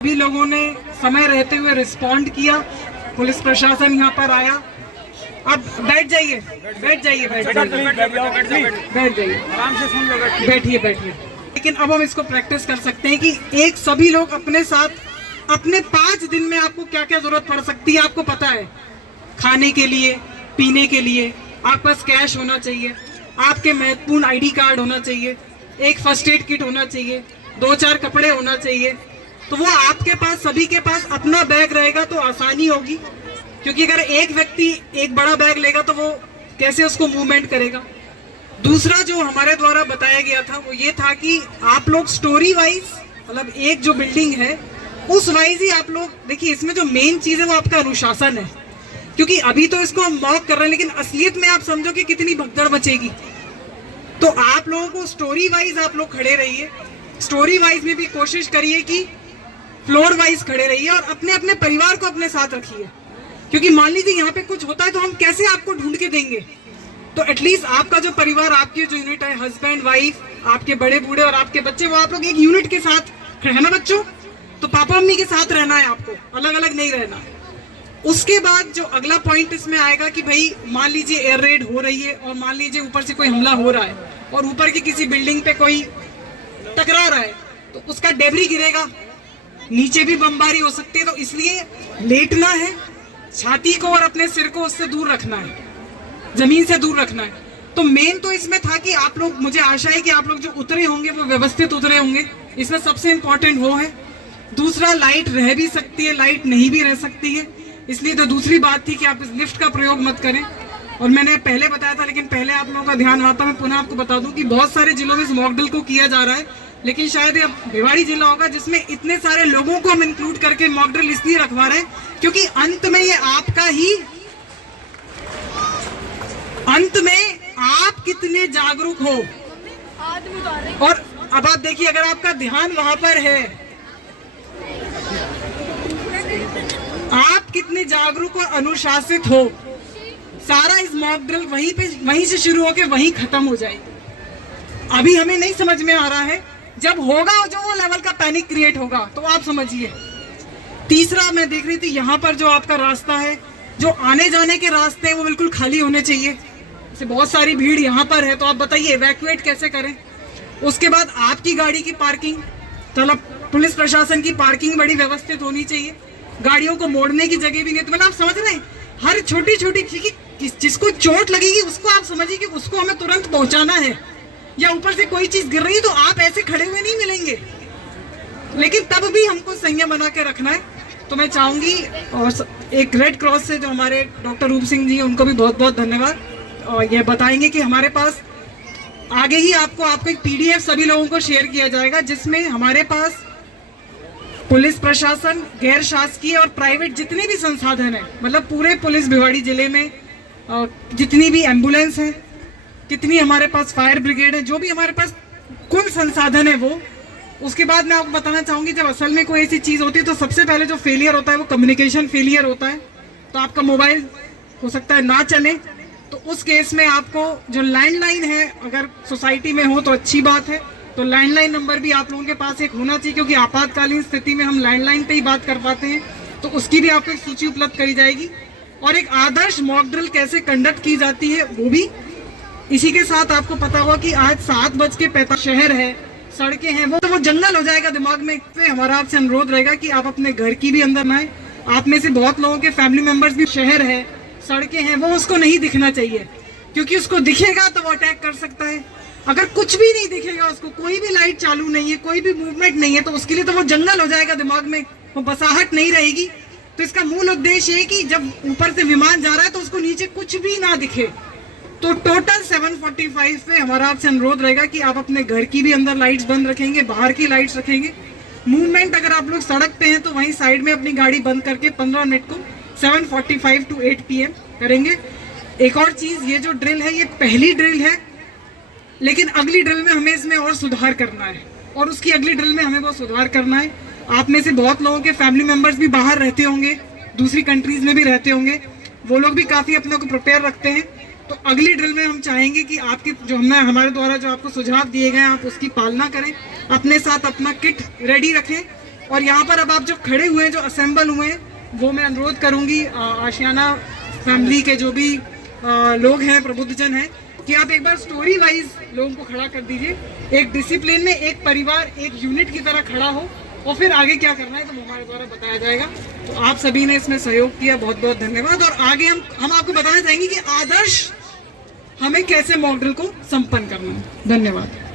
सभी लोगों ने समय रहते हुए रिस्पॉन्ड किया, पुलिस प्रशासन यहाँ पर आया। अब बैठ जाइए, बैठ जाइए, बैठ जाइए, आराम से सुन लो, बैठिए बैठिए। लेकिन अब हम इसको प्रैक्टिस कर सकते हैं कि एक सभी लोग अपने साथ अपने 5 दिन में आपको क्या क्या जरूरत पड़ सकती है आपको पता है। खाने के लिए, पीने के लिए आपके पास कैश होना चाहिए, आपके महत्वपूर्ण आईडी कार्ड होना चाहिए, एक फर्स्ट एड किट होना चाहिए, 2-4 कपड़े होना चाहिए। तो वो आपके पास, सभी के पास अपना बैग रहेगा तो आसानी होगी, क्योंकि अगर एक व्यक्ति एक बड़ा बैग लेगा तो वो कैसे उसको मूवमेंट करेगा। दूसरा जो हमारे द्वारा बताया गया था वो ये था कि आप लोग स्टोरी वाइज, मतलब एक जो बिल्डिंग है उस वाइज ही आप लोग देखिए। इसमें जो मेन चीज है वो आपका अनुशासन है, क्योंकि अभी तो इसको हम मॉक कर रहे हैं, लेकिन असलियत में आप समझो कि कितनी भगदड़ मचेगी। तो आप लोगों को स्टोरी वाइज आप लोग खड़े रहिए, स्टोरी वाइज में भी कोशिश करिए कि फ्लोर वाइज खड़े रहिए और अपने अपने परिवार को अपने साथ रखिए, क्योंकि मान लीजिए यहाँ पे कुछ होता है तो हम कैसे आपको ढूंढ के देंगे। तो एटलीस्ट आपका जो परिवार, आपकी जो यूनिट है, हस्बैंड वाइफ, आपके बड़े बूढ़े और आपके बच्चे, वो आप लोग एक यूनिट के साथ है ना बच्चों। तो पापा मम्मी के साथ रहना है आपको, अलग अलग नहीं रहना। उसके बाद जो अगला पॉइंट इसमें आएगा कि भाई मान लीजिए एयर रेड हो रही है और मान लीजिए ऊपर से कोई हमला हो रहा है और ऊपर की किसी बिल्डिंग पे कोई टकरा रहा है तो उसका डेब्री गिरेगा, नीचे भी बमबारी हो सकती है। तो इसलिए लेटना है, छाती को और अपने सिर को उससे दूर रखना है, जमीन से दूर रखना है। तो मेन तो इसमें था कि आप लोग, मुझे आशा है कि आप लोग जो उतरे होंगे वो व्यवस्थित उतरे होंगे, इसमें सबसे इंपॉर्टेंट वो है। दूसरा, लाइट रह भी सकती है, लाइट नहीं भी रह सकती है, इसलिए तो दूसरी बात थी कि आप इस लिफ्ट का प्रयोग मत करें। और मैंने पहले बताया था, लेकिन पहले आप लोगों का ध्यान आता, मैं पुनः आपको बता दूं कि बहुत सारे जिलों में इस मॉक ड्रिल को किया जा रहा है, लेकिन शायद ये भिवाड़ी जिला होगा जिसमें इतने सारे लोगों को हम इंक्लूड करके मॉक ड्रिल इसलिए रखवा रहे हैं क्योंकि अंत में ये आपका ही, अंत में आप कितने जागरूक हो। और अब आप देखिए, अगर आपका ध्यान वहां पर है, आप कितने जागरूक और अनुशासित हो, सारा इस मॉक ड्रिल वहीं से शुरू होकर वहीं खत्म हो जाएगी। अभी हमें नहीं समझ में आ रहा है, जब होगा जो वो लेवल का पैनिक क्रिएट होगा तो आप समझिए। तीसरा, मैं देख रही थी यहाँ पर जो आपका रास्ता है, जो आने जाने के रास्ते हैं वो बिल्कुल खाली होने चाहिए। जैसे बहुत सारी भीड़ यहाँ पर है, तो आप बताइए इवैक्यूएट कैसे करें। उसके बाद आपकी गाड़ी की पार्किंग, मतलब पुलिस प्रशासन की पार्किंग बड़ी व्यवस्थित होनी चाहिए, गाड़ियों को मोड़ने की जगह भी नहीं। तो मतलब आप समझ रहे हैं, हर छोटी छोटी चीज, जिसको चोट लगेगी उसको आप समझिए कि उसको हमें तुरंत पहुंचाना है, या ऊपर से कोई चीज गिर रही है तो आप ऐसे खड़े हुए नहीं मिलेंगे, लेकिन तब भी हमको संयम बना के रखना है। तो मैं चाहूंगी, और एक रेड क्रॉस से जो हमारे डॉक्टर रूप सिंह जी, उनको भी बहुत बहुत धन्यवाद, और ये बताएंगे कि हमारे पास आगे ही आपको एक PDF सभी लोगों को शेयर किया जाएगा, जिसमें हमारे पास पुलिस प्रशासन, गैर शासकीय और प्राइवेट जितने भी संसाधन है, मतलब पूरे पुलिस भिवाड़ी जिले में जितनी भी एम्बुलेंस है, कितनी हमारे पास फायर ब्रिगेड है, जो भी हमारे पास कुल संसाधन है वो। उसके बाद मैं आपको बताना चाहूंगी, जब असल में कोई ऐसी चीज होती है तो सबसे पहले जो फेलियर होता है वो कम्युनिकेशन फेलियर होता है। तो आपका मोबाइल हो सकता है ना चले, तो उस केस में आपको जो लैंडलाइन है, अगर सोसाइटी में हो तो अच्छी बात है, तो लैंडलाइन नंबर भी आप लोगों के पास एक होना चाहिए, क्योंकि आपातकालीन स्थिति में हम लैंडलाइन पे ही बात कर पाते हैं। तो उसकी भी आपको एक सूची उपलब्ध करी जाएगी, और एक आदर्श मॉक ड्रिल कैसे कंडक्ट की जाती है वो भी। इसी के साथ आपको पता होगा कि आज 7:45 शहर है, सड़कें हैं, वो तो वो जंगल हो जाएगा दिमाग में। तो हमारा आपसे अनुरोध रहेगा कि आप अपने घर की भी अंदर ना आए। आप में से बहुत लोगों के फैमिली मेंबर्स भी, शहर है, सड़कें हैं, वो उसको नहीं दिखना चाहिए, क्योंकि उसको दिखेगा तो वो अटैक कर सकता है। अगर कुछ भी नहीं दिखेगा उसको, कोई भी लाइट चालू नहीं है, कोई भी मूवमेंट नहीं है, तो उसके लिए तो वो जंगल हो जाएगा दिमाग में, वो बसाहट नहीं रहेगी। तो इसका मूल उद्देश्य है कि जब ऊपर से विमान जा रहा है तो उसको नीचे कुछ भी ना दिखे। तो टोटल 7:45 पे हमारा आपसे अनुरोध रहेगा कि आप अपने घर की भी अंदर लाइट्स बंद रखेंगे, बाहर की लाइट्स रखेंगे। मूवमेंट अगर आप लोग सड़क पे हैं तो वहीं साइड में अपनी गाड़ी बंद करके 15 मिनट को 7:45 to 8 PM करेंगे। एक और चीज, ये जो ड्रिल है ये पहली ड्रिल है, लेकिन अगली ड्रिल में हमें इसमें और सुधार करना है, और उसकी अगली ड्रिल में हमें वो सुधार करना है। आप में से बहुत लोगों के फैमिली मेंबर्स भी बाहर रहते होंगे, दूसरी कंट्रीज में भी रहते होंगे, वो लोग भी काफी अपने को प्रिपेयर रखते हैं। तो अगली ड्रिल में हम चाहेंगे कि आपकी जो हमारे द्वारा जो आपको सुझाव दिए गए हैं आप उसकी पालना करें, अपने साथ अपना किट रेडी रखें, और यहाँ पर अब आप जो खड़े हुए हैं, जो असेंबल हुए हैं, वो मैं अनुरोध करूंगी आशियाना फैमिली के जो भी लोग हैं, प्रबुद्धजन हैं, कि आप एक बार स्टोरी वाइज लोगों को खड़ा कर दीजिए, एक डिसिप्लिन में, एक परिवार, एक यूनिट की तरह खड़ा हो, और फिर आगे क्या करना है तो हमारे द्वारा बताया जाएगा। तो आप सभी ने इसमें सहयोग किया, बहुत बहुत धन्यवाद। और आगे हम आपको बताना चाहेंगे कि आदर्श हमें कैसे मॉक ड्रिल को संपन्न करना है। धन्यवाद।